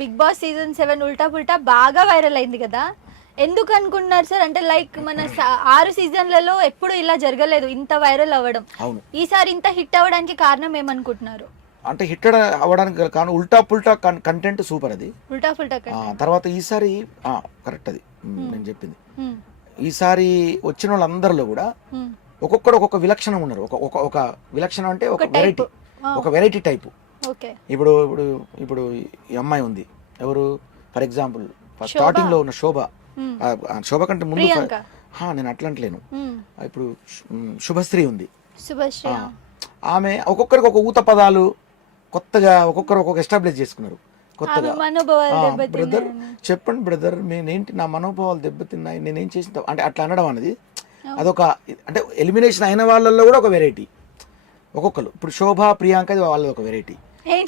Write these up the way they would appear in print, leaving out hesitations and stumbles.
Big boss season 7 ఉల్టా పుల్టా బాగా viral అయింది కదా, ఎందుకు అనుకుంటున్నారు సార్? అంటే లైక్ మన 6 సీజన్లలో ఎప్పుడు ఇలా జరగలేదు ఇంత వైరల్ అవ్వడం. ఈసారి ఇంత హిట్ అవ్వడానికి కారణం ఏమనుకుంటున్నారు? అంటే హిట్ అవ్వడానికి కాను ఉల్టా పుల్టా కంటెంట్ సూపర్. అది ఉల్టా పుల్టా తర్వాత ఈసారి కరెక్ట్ అది నేను చెప్పింది. ఈసారి వచ్చిన వాళ్ళందరిలో కూడా ఒక్కొక్కరు ఒక్కొక్క విలక్షణం ఉన్నారు. ఒక విలక్షణం అంటే ఒక వెరైటీ టైపు. ఇప్పుడు ఇప్పుడు ఇప్పుడు ఈ అమ్మాయి ఉంది, ఎవరు ఫర్ ఎగ్జాంపుల్ స్టార్టింగ్ లో ఉన్న శోభ కంటే ముందు నేను అట్లా అంటలేను. ఇప్పుడు శుభశ్రీ ఉంది, ఆమె ఒక్కొక్కరికి ఒక ఊత పదాలు కొత్తగా ఒక్కొక్కరు ఒక్కొక్క ఎస్టాబ్లిష్ చేసుకున్నారు కొత్తగా. బ్రదర్ చెప్పండి బ్రదర్, నేనేంటి నా మనోభావాలు దెబ్బతిన్నాయి, నేనేం చేసిన అంటే అట్లా అనడం అనేది అదొక అంటే ఎలిమినేషన్ అయిన వాళ్ళల్లో కూడా ఒక వెరైటీ ఒక్కొక్కరు. ఇప్పుడు శోభ ప్రియాంక వాళ్ళది ఒక వెరైటీ.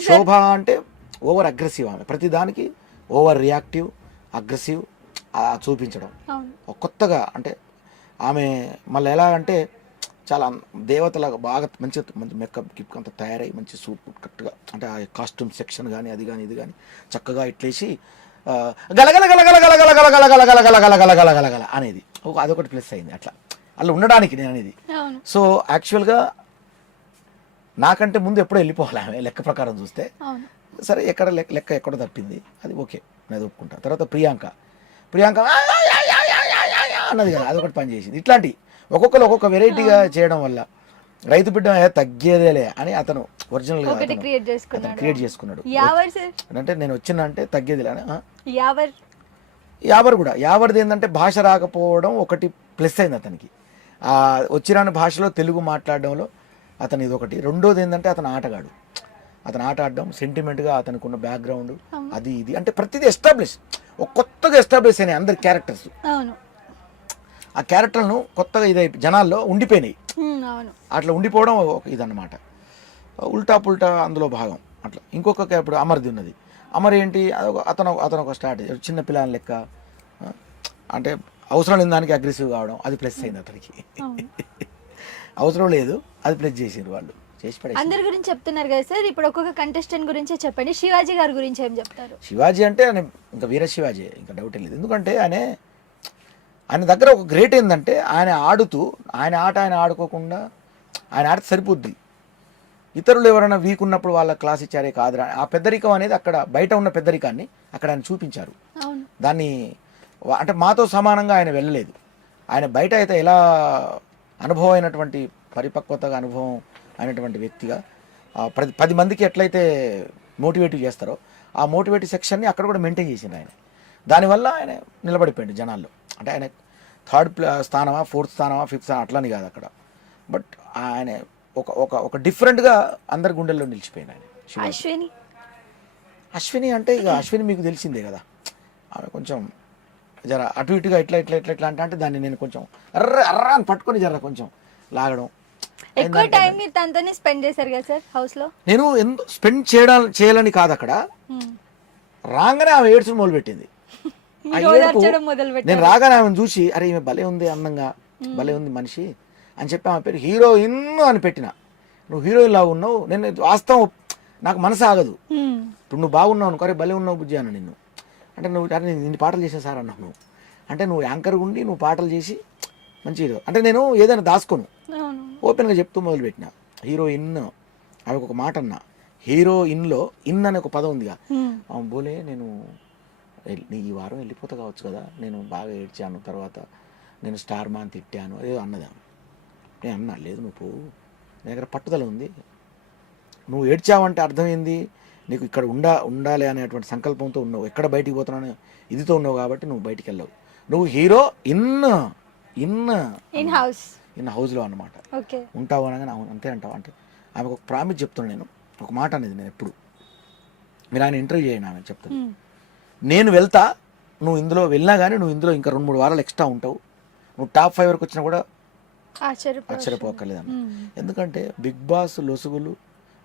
శోభ అంటే ఓవర్ అగ్రెసివ్, ఆమె ప్రతిదానికి ఓవర్ రియాక్టివ్ అగ్రెసివ్ చూపించడం కొత్తగా. అంటే ఆమె మళ్ళీ ఎలా అంటే చాలా దేవతలాగా బాగా మంచి మేకప్ గిప్ అంతా తయారై మంచి సూట్ కరెక్ట్గా, అంటే ఆ కాస్ట్యూమ్ సెక్షన్ కానీ అది కానీ ఇది కానీ చక్కగా ఇట్లేసి గలగల గలగల గలగల గలగల గలగల గలగల గలగల గలగల అనేది అదొకటి ప్లస్ అయింది అట్లా అలా ఉండడానికి నేను అనేది. సో యాక్చువల్గా నాకంటే ముందు ఎప్పుడో వెళ్ళిపోవాలి ఆమె లెక్క ప్రకారం చూస్తే. సరే ఎక్కడ లెక్క ఎక్కడో తప్పింది, అది ఓకే నేను ఒప్పుకుంటా. తర్వాత ప్రియాంక అన్నది కదా, అదొకటి పని చేసింది. ఇట్లాంటి ఒక్కొక్కరు ఒక్కొక్క వెరైటీగా చేయడం వల్ల రైతు బిడ్డ తగ్గేదేలే అని అతను ఒరిజినల్ గా క్రియేట్ చేసుకున్నాడు. అంటే నేను వచ్చిన అంటే తగ్గేదిలే అని. యావర్ కూడా యావర్ది ఏంటంటే భాష రాకపోవడం ఒకటి ప్లస్ అయింది అతనికి. వచ్చిరాని భాషలో తెలుగు మాట్లాడడంలో అతను ఇదొకటి. రెండోది ఏంటంటే అతను ఆటగాడు, అతను ఆట ఆడడం సెంటిమెంట్గా అతనికి ఉన్న బ్యాక్గ్రౌండ్ అది ఇది అంటే ప్రతిదీ ఎస్టాబ్లిష్, ఒక కొత్తగా ఎస్టాబ్లిష్ అయినాయి అందరి క్యారెక్టర్స్. ఆ క్యారెక్టర్లను కొత్తగా ఇదై జనాల్లో ఉండిపోయినాయి. అట్లా ఉండిపోవడం ఒక ఇదన్నమాట. ఉల్టా పుల్టా అందులో భాగం అట్లా. ఇంకొక ఇప్పుడు అమర్ది ఉన్నది. అమర్ ఏంటి, అతను ఒక స్ట్రాటజీ, చిన్న పిల్లల లెక్క అంటే అవసరం లేని దానికి అగ్రెసివ్ కావడం, అది ప్లస్ అయింది అతనికి. అవసరం లేదు అది ప్లస్ చేసారు వాళ్ళు, చేసి పడే. అందరి గురించి చెప్తున్నారు కదా సార్, ఇప్పుడు ఒక్కొక్క కంటెస్టెంట్ గురించే చెప్పండి. శివాజీ గారి గురించి ఏం చెప్తారు? శివాజీ అంటే ఆయన ఇంకా వీర శివాజీ, ఇంకా డౌట్ లేదు. ఎందుకంటే ఆయన దగ్గర ఒక గ్రేట్ ఏంటంటే ఆయన ఆడుతూ ఆయన ఆట ఆయన ఆడుకోకుండా ఆయన ఆడితే సరిపోద్ది. ఇతరులు ఎవరైనా వీక్ ఉన్నప్పుడు వాళ్ళ క్లాస్ ఇచ్చారే కాదురా, ఆ పెద్దరికం అనేది అక్కడ బయట ఉన్న పెద్దరికాన్ని అక్కడ ఆయన చూపించారు. దాన్ని అంటే మాతో సమానంగా ఆయన వెళ్ళలేదు. ఆయన బయట అయితే ఎలా అనుభవం అయినటువంటి పరిపక్వతగా అనుభవం అయినటువంటి వ్యక్తిగా 10 మందికి ఎట్లయితే మోటివేటివ్ చేస్తారో ఆ మోటివేటివ్ సెక్షన్ని అక్కడ కూడా మెయింటైన్ చేసిండు ఆయన. దానివల్ల ఆయన నిలబడిపోయింది జనాల్లో. అంటే ఆయన 3rd స్థానమా 4th స్థానమా 5th స్థానం అట్లని కాదు అక్కడ, బట్ ఆయన ఒక డిఫరెంట్గా అందరి గుండెల్లో నిలిచిపోయింది ఆయన. అశ్విని అంటే ఇక అశ్విని మీకు తెలిసిందే కదా, ఆమె కొంచెం జర అటు ఇటుగా ఇట్లా అంటే దాన్ని నేను కొంచెం అర్ర అని పట్టుకొని జర కొంచెం లాగడం. ఎక్కువ టైం మీరు తనతోనే స్పెండ్ చేశారు కదా సార్ హౌస్ లో? నేను స్పెండ్ చేయాలని కాదు, అక్కడ రాగానే ఆమె ఏడ్చుని మొదలుపెట్టింది. నేను రాగానే ఆమెను చూసి అరే ఈమె భలే ఉంది, అందంగా భలే ఉంది మనిషి అని చెప్పి ఆమె పేరు హీరోయిన్ అని పెట్టిన. నువ్వు హీరోయిన్ లాగా ఉన్నావు, నేను వాస్తవం నాకు మనసు ఆగదు. ఇప్పుడు నువ్వు బాగున్నావు అనుకో, అరే భలే ఉన్నావు బుజ్జి అన్న నిన్ను అంటే, నువ్వు అరే నేను ఇన్ని పాటలు చేసా సార్ అన్నావు నువ్వు అంటే, నువ్వు యాంకర్ ఉండి నువ్వు పాటలు చేసి మంచి హీరో అంటే నేను ఏదైనా దాచుకోను, ఓపెన్గా చెప్తూ మొదలుపెట్టిన. హీరోయిన్ అవి ఒక మాట అన్నా, హీరోయిన్లో ఇన్ అనే ఒక పదం ఉందిగా, బోలే నేను ఈ వారం వెళ్ళిపోతా కావచ్చు కదా, నేను బాగా ఏడ్చాను, తర్వాత నేను స్టార్ మాన్ తిట్టాను ఏదో అన్నదా. నేను అన్నా లేదు నువ్వు నీ దగ్గర పట్టుదల ఉంది, నువ్వు ఏడ్చావంటే అర్థం ఏంది, నీకు ఇక్కడ ఉండాలి అనేటువంటి సంకల్పంతో ఉన్నావు, ఎక్కడ బయటికి పోతున్నాను ఇదితో ఉన్నావు కాబట్టి నువ్వు బయటికి వెళ్ళవు. నువ్వు హీరో ఇన్ హౌస్లో అన్నమాట ఉంటావు అనగానే అవును అంతే అంటావు అంటే ఆమెకు ఒక ప్రామిస్ చెప్తున్నాను. నేను ఒక మాట అనేది నేను ఎప్పుడు మీరు ఆయన ఇంటర్వ్యూ చేయండి ఆమె చెప్తాను, నేను వెళ్తా, నువ్వు ఇందులో వెళ్ళినా కానీ నువ్వు ఇందులో ఇంకా 2-3 వారాలు ఎక్స్ట్రా ఉంటావు, నువ్వు టాప్ 5 వరకు వచ్చినా కూడా ఆశ్చర్యపోక్కర్లేదన్న. ఎందుకంటే బిగ్ బాస్ లొసుగులు,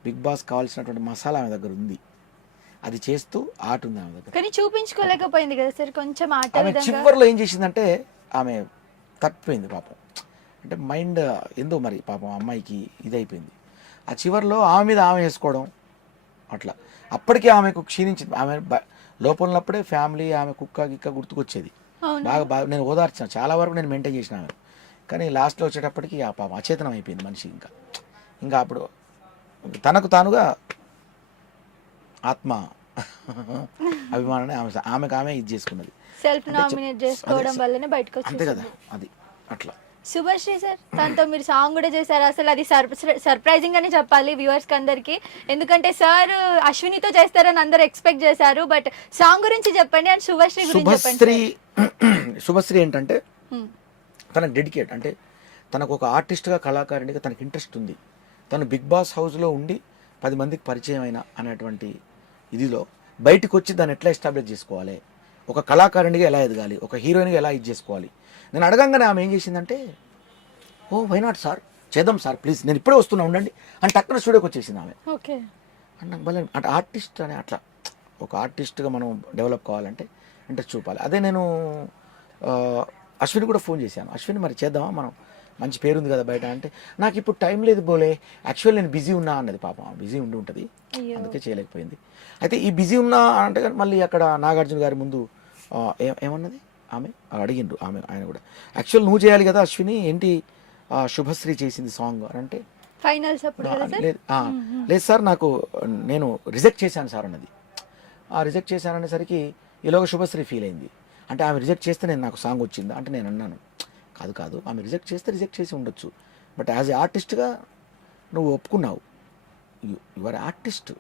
బిగ్ బాస్ కావాల్సినటువంటి మసాలా ఆమె దగ్గర ఉంది, అది చేస్తూ ఆట ఉంది ఆమె దగ్గర. కానీ చూపించుకోలేకపోయింది కదా సార్ కొంచెం ఆట. ఆమె చివరిలో ఏం చేసిందంటే ఆమె తప్పిపోయింది పాపం, అంటే మైండ్ ఏందో మరి పాపం అమ్మాయికి ఇదైపోయింది. ఆ చివరిలో ఆమె మీద ఆమె వేసుకోవడం అట్లా, అప్పటికే ఆమెకు క్షీణించింది. ఆమె లోపల ఉన్నప్పుడే ఫ్యామిలీ ఆమె కుక్క గిక్క గుర్తుకొచ్చేది. అవునా? బాగా నేను ఓదార్చాను, చాలా వరకు నేను మెయింటైన్ చేసిన ఆమె. కానీ లాస్ట్లో వచ్చేటప్పటికి ఆ పాప అచేతనం అయిపోయింది మనిషి. ఇంకా అప్పుడు తనకు తానుగా ఆత్మ అభిమానాన్ని ఆమె ఇది చేసుకున్నది. సెల్ఫ్ నామినేట్ చేసుకోవడం వల్లనే బయటకు అంతే కదా, వచ్చింది. అది అట్లా. శుభశ్రీ సార్, తనతో మీరు సాంగ్ కూడా చేశారు. అసలు అది సర్ప్రైజింగ్ అని చెప్పాలి వ్యూవర్స్ కి అందరికి. ఎందుకంటే సార్ అశ్వినితో చేస్తారని అందరు ఎక్స్పెక్ట్ చేశారు. బట్ సాంగ్ గురించి చెప్పండి అండ్ శుభశ్రీ గురించి చెప్పండి. శుభశ్రీ ఏంటంటే తనకు డెడికేట్, అంటే తనకు ఒక ఆర్టిస్ట్గా కళాకారునిగా తనకు ఇంట్రెస్ట్ ఉంది. తను బిగ్ బాస్ హౌస్లో ఉండి 10 మందికి పరిచయం అయిన అనేటువంటి ఇదిలో బయటకు వచ్చి దాన్ని ఎట్లా ఎస్టాబ్లిష్ చేసుకోవాలి, ఒక కళాకారునిగా ఎలా ఎదగాలి, ఒక హీరోయిన్గా ఎలా ఇది చేసుకోవాలి. నేను అడగంగానే ఆమె ఏం చేసిందంటే, ఓ వై నాట్ సార్, చేద్దాం సార్ ప్లీజ్, నేను ఇప్పుడే వస్తున్నా ఉండండి అని టక్కున స్టూడియోకి వచ్చేసింది ఆమె. ఓకే. అంటే నాకు భలే అంటే ఆర్టిస్ట్ అని అట్లా ఒక ఆర్టిస్ట్గా మనం డెవలప్ కావాలంటే ఇంట్రెస్ట్ చూపాలి. అదే నేను అశ్విని కూడా ఫోన్ చేశాను, అశ్విని మరి చేద్దామా, మనం మంచి పేరుంది కదా బయట అంటే, నాకు ఇప్పుడు టైం లేదు బోలే, యాక్చువల్ నేను బిజీ ఉన్నా అన్నది. పాపం బిజీ ఉండి ఉంటుంది, అందుకే చేయలేకపోయింది. అయితే ఈ బిజీ ఉన్నా అంటే మళ్ళీ అక్కడ నాగార్జున గారి ముందు ఏమన్నది ఆమె అడిగిండ్రు, ఆయన కూడా యాక్చువల్ నువ్వు చేయాలి కదా అశ్విని, ఏంటి శుభశ్రీ చేసింది సాంగ్ అని అంటే, ఫైనల్స్ అప్పుడు లేదు సార్ నాకు నేను రిజెక్ట్ చేశాను సార్ అన్నది. రిజెక్ట్ చేశాను అనేసరికి ఈలోగా శుభశ్రీ ఫీల్ అయింది. అంటే ఆమె రిజెక్ట్ చేస్తే నాకు సాంగ్ వచ్చిందా అంటే నేను అన్నాను, కాదు ఆమె రిజెక్ట్ చేస్తే రిజెక్ట్ చేసి ఉండొచ్చు, బట్ యాజ్ ఏ ఆర్టిస్ట్గా నువ్వు ఒప్పుకున్నావు, యువర్ ఆర్టిస్ట్,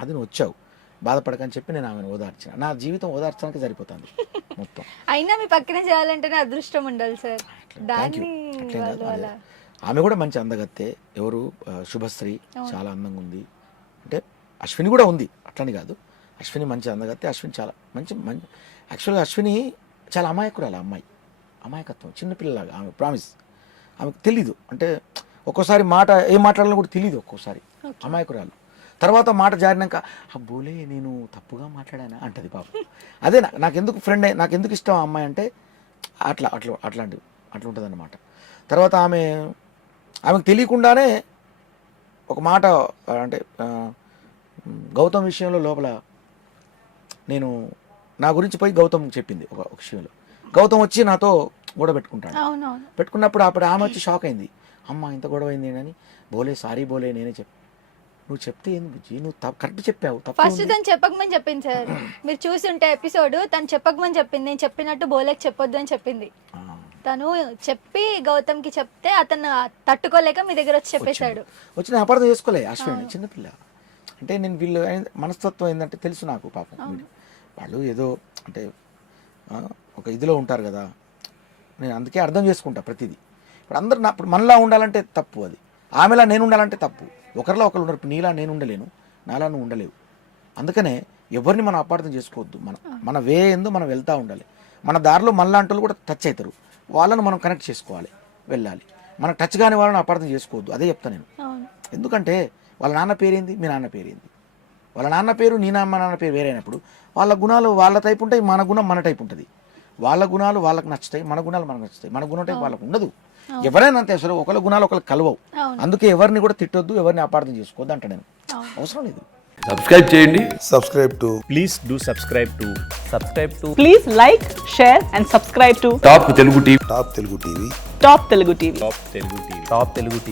అది నువ్వు వచ్చావు, బాధపడకని చెప్పి నేను ఆమెను ఓదార్చిన. నా జీవితం ఓదార్చడానికి సరిపోతుంది మొత్తం. అయినా మీ పక్కనే చేయాలంటేనే అదృష్టం ఉండాలి సార్. ఆమె కూడా మంచి అందగత్తే. ఎవరు శుభశ్రీ చాలా అందంగా ఉంది, అంటే అశ్విని కూడా ఉంది అట్లని కాదు, అశ్విని మంచి అందగత్తే. అశ్విని చాలా మంచి యాక్చువల్గా అశ్విని చాలా అమాయకురాలు, అమ్మాయి అమాయకత్వం, చిన్నపిల్లలాగా ఆమె ప్రామిస్. ఆమెకు తెలీదు, అంటే ఒక్కోసారి మాట ఏం మాట్లాడాలని కూడా తెలియదు, ఒక్కోసారి అమాయకురాలు. తర్వాత మాట జారినాక అబ్బోలే నేను తప్పుగా మాట్లాడానా అంటది పాప. అదే నాకెందుకు ఫ్రెండ్, నాకెందుకు ఇష్టం ఆ అమ్మాయి అంటే అట్లా ఉంటుంది అన్నమాట. తర్వాత ఆమెకు తెలియకుండానే ఒక మాట, అంటే గౌతమ్ విషయంలో లోపల నేను నా గురించి పోయి గౌతమ్ చెప్పింది ఒక విషయంలో. గౌతమ్ వచ్చి నాతో గొడవ పెట్టుకుంటాడు. పెట్టుకున్నప్పుడు అప్పుడు ఆమె వచ్చి షాక్ అయింది, అమ్మ ఇంత గొడవ అయింది అని. బోలే సారీ బోలే, నేనే నువ్వు చెప్తే ఏంది బుజ్జి, నువ్వు కరెక్ట్ చెప్పావు. ఫస్ట్ తను చెప్పకమని చెప్పింది సార్, మీరు చూసి ఉంటే ఎపిసోడ్, తను చెప్పకమని చెప్పింది, నేను చెప్పినట్టు బోలేకి చెప్పొద్దు అని చెప్పింది. తను చెప్పి గౌతమ్కి చెప్తే అతను తట్టుకోలేక మీ దగ్గర వచ్చి చెప్పేశాడు. వచ్చి నేను అపార్థం చేసుకోలే అశ్విని, చిన్నపిల్ల అంటే నేను వీళ్ళు మనస్తత్వం ఏంటంటే తెలుసు నాకు. పాపం వాళ్ళు ఏదో అంటే ఒక ఇదిలో ఉంటారు కదా, నేను అందుకే అర్థం చేసుకుంటా ప్రతిదీ. ఇప్పుడు అందరు ఇప్పుడు మనలా ఉండాలంటే తప్పు, అది ఆమెలా నేను ఉండాలంటే తప్పు. ఒకరిలో ఒకరు ఉన్నారు, నీలా నేను ఉండలేను, నాలా నువ్వు ఉండలేవు. అందుకనే ఎవరిని మనం అపార్థం చేసుకోవద్దు. మన వే ఏందో మనం వెళ్తూ ఉండాలి. మన దారిలో మనలాంటి వాళ్ళు కూడా టచ్ అవుతారు, వాళ్ళను మనం కనెక్ట్ చేసుకోవాలి, వెళ్ళాలి. మనకు టచ్ కాని వాళ్ళని అపార్థం చేసుకోవద్దు, అదే చెప్తాను నేను. ఎందుకంటే వాళ్ళ నాన్న పేరేంది, మీ నాన్న పేరేంది, వాళ్ళ నాన్న పేరు నీ నాన్న పేరు వేరైనప్పుడు వాళ్ళ గుణాలు వాళ్ళ టైప్ ఉంటాయి, మన గుణం మన టైప్ ఉంటుంది. వాళ్ళ గుణాలు వాళ్ళకి నచ్చుతాయి, మన గుణాలు మనకు నచ్చుతాయి. మన గుణం టైప్ వాళ్ళకు ఉండదు. ఎవరైనా అంతే, అసలు ఒకళ్ళ గుణాలు ఒకళ్ళు కలవవు. అందుకే ఎవరిని కూడా తిట్టొద్దు, ఎవరిని అపార్థం చేసుకోవద్దు అంట నేను. అవసరం లేదు. సబ్స్క్రైబ్ చేయండి. Please do subscribe to Please like, share and subscribe to top Telugu TV. Top Telugu TV. Top Telugu TV.